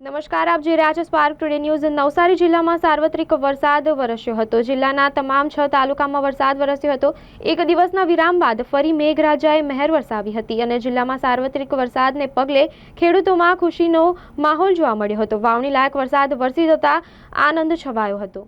નમસ્કાર, આપ જોઈ રહ્યા છો સ્પાર્ક ટુડે ન્યૂઝ। નવસારી જિલ્લામાં સાર્વત્રિક વરસાદ વરસ્યો હતો। જિલ્લાના તમામ 6 તાલુકામાં વરસાદ વરસ્યો હતો। એક દિવસના વિરામ બાદ ફરી મેઘરાજાએ મહેર વરસાવી હતી અને જિલ્લામાં સાર્વત્રિક વરસાદને પગલે ખેડૂતોમાં ખુશીનો માહોલ જોવા મળ્યો હતો। વાવણી લાયક વરસાદ વરસી જતા આનંદ છવાયો હતો।